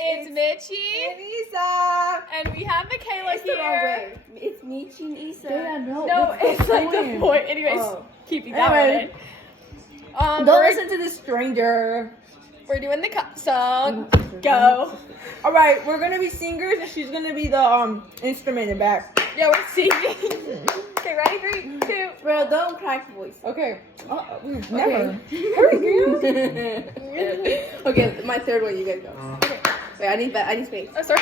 It's Mitchie. And Isa. And we have Michaela It's the wrong here. way. It's Michi and Isa. Yeah, No, it's like the point. Anyways, Oh. keeping that Anyway. one in. Don't listen to this stranger. We're doing the song. Go. All right, we're gonna be singers, and she's gonna be the instrument in the back. Yeah, we're singing. Okay, ready? 3, 2. Bro, don't crack voice. Okay. Never. Hurry, girl. Okay, my third one. You guys go. Okay. Wait, I need space. Oh, sorry.